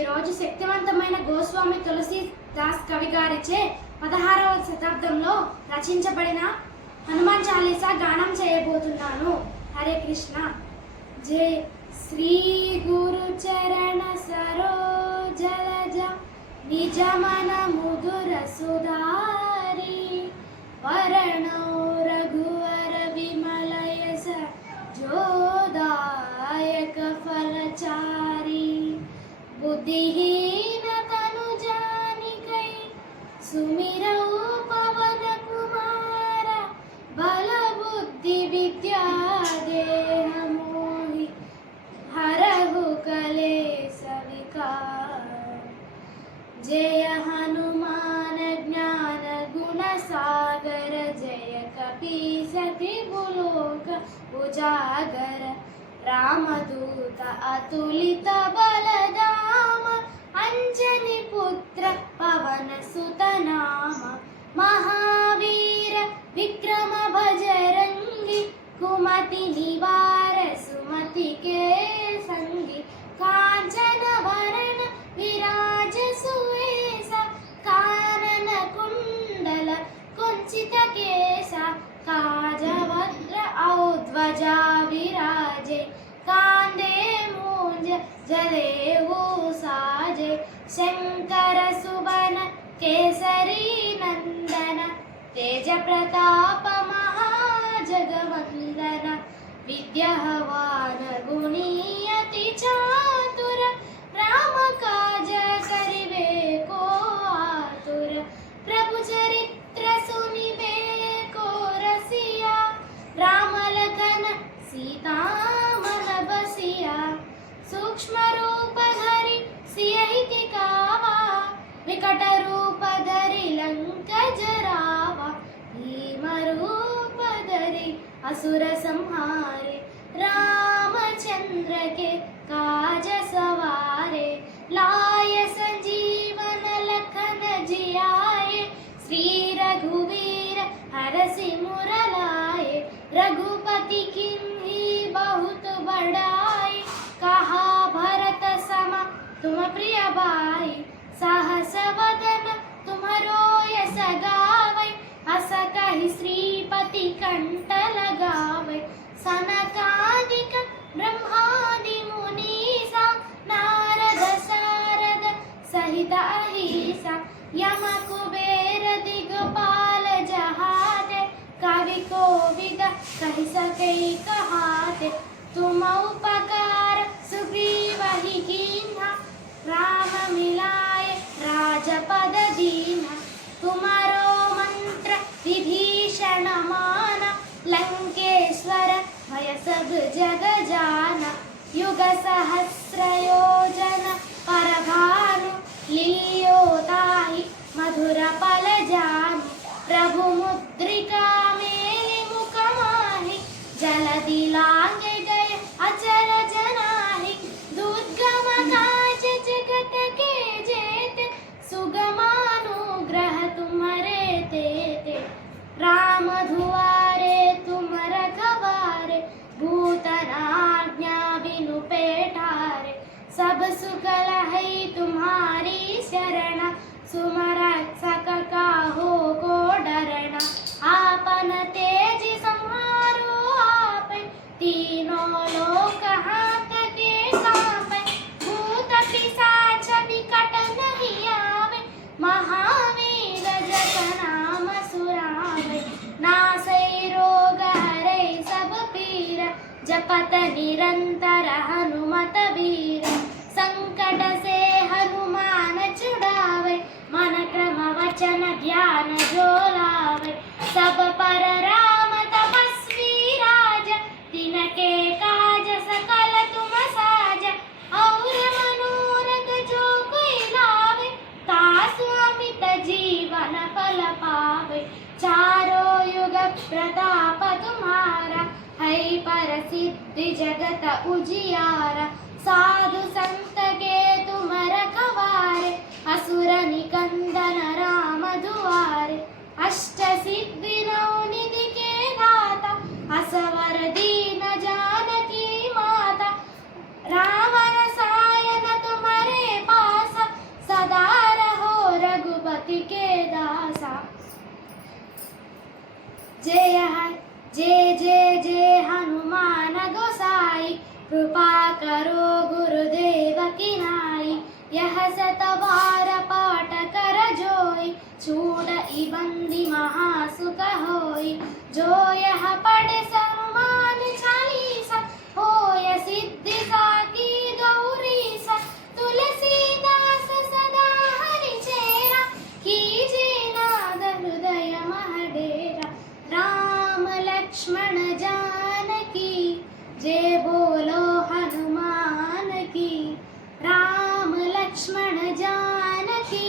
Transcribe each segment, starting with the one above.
ఈరోజు శక్తివంతమైన గోస్వామి తులసీదాస్ కవి గారిచే 16వ శతాబ్దంలో రచించబడిన హనుమాన్ చాలీసా గానం చేయబోతున్నాను. హరే కృష్ణ. జయ శ్రీ గురు చరణ సరోజలజ నిజ మన ముదుర సుధారి వరణో రఘువర విమలయస జోదాయక ఫలచారి बुद्धिहीन तनु जानिकै सुमिरौ पवन कुमार बल बुद्धि विद्या देह मोहि हरहु कलेश विकार। जय हनुमान ज्ञान गुण सागर जय कपीसति बुलोक उजागर रामदूत अतुलित बलदाम अंजनी पुत्र पवन सुत नाम महावीर विक्रम बजरंगी कुमति निवार सुमति के संगी कांचन वरण विराज सुवेसा कानन कुंडल कुंचित केसा काजवक्र औध्वजा विराजे कांदे मूंज जलेऊ साजे शंकर सुबन केसरी नंदन तेज प्रताप महाजगवंदन विद्यावान गुणी अति चातुर राम काज करिबे को आतुर प्रभु चरित्र सुनिबे को रसिया राम लखन सीता मन बसिया सूक्ष्म रूप धरि सियहि दिखावा विकट रूप धरि लंक जरावा भीम रूप धरि असुर संहारे रामचंद्र के काज सवारे लाय संजीवन लखन जियाए श्री रघुवीर हरसि मुरलाए रघुपति किन्ही बहुत बड़ाई कहा भरत सम तुम प्रिय भाई सहस वदन तुम्हरो यस गावै अस कहि श्रीपति कंठ लगावै सनकादिक ब्रह्मादि मुनीसा नारद सारद सहित अहिसा यम कुबेर दिगपाल जहाते कवि कोविद कहि सकै कहाते तुम उपकार सुग्रीवहि कीन्हा राम मिलाए राजपद दीन्हा तुम्हारो मंत्र विभीषण माना लंकेश्वर भय सब जग जाना युग सहस्र योजन परभानु लील्यो ताहि मधुर पल जानु प्रभु मुद्रिका मेलि मुख माहि जलधि लांघे गए अचर जनाहि दुर्गम काज जगत के जेते सुगमानुग्रह तुम्हारे तेते राम धुआरे तुम रखवारे भूतनाज्ञा बिनु पेठारे सब सुख लहै तुम्हारी शरण सुमरत सक काहो को डरना आपन तेज संहारो आपै तीनों लोक हांकते कांपै भूत पिशाच विकट नहीं आवे महावीर जप नाम सुरावे नासै रोग हरै सब पीर जपत निरंतर हनुमत वीर संकट से हनुमान छुड़ावे मन क्रम वचन ध्यान जो लावे सब पर राम तपस्वी राज तिनके काज सकल तुम साज और मनोरथ जो कोई लावे तासु अमित जीवन फल पावे चारों युग प्रताप तुम्हारा है परसिद्धि जगत उजियारा साधु संत के तुम रखवारे असुर निकंदन राम दुआरे अष्ट सिद्धि नवनिधि के दाता असवर दीन जानकी माता राम रसायन तुम्हारे पास शतवार पाठ कर जोई छूट इबंदी महासुख होई जो यह पढ़े हनुमान चालीसा होय सिद्धि साकी गौरीसा तुलसीदास सदा हरि चेरा कीजे नाद हृदय महडेरा राम लक्ष्मण जानकी जय बोलो हनुमान की राम लक्ष्मण जानकी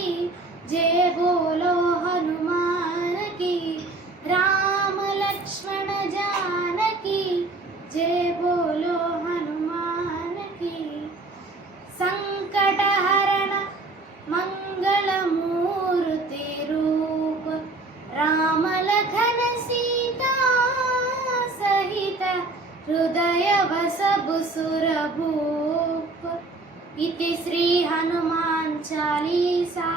जय बोलो हनुमान की राम लक्ष्मण जानकी जय बोलो हनुमान की संकट हरण मंगल मूर्ति रूप राम लखन सीता सहित हृदय बसबु सुर भूप इति श्री हनुमान चालीसा.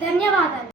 ధన్యవాదాలు.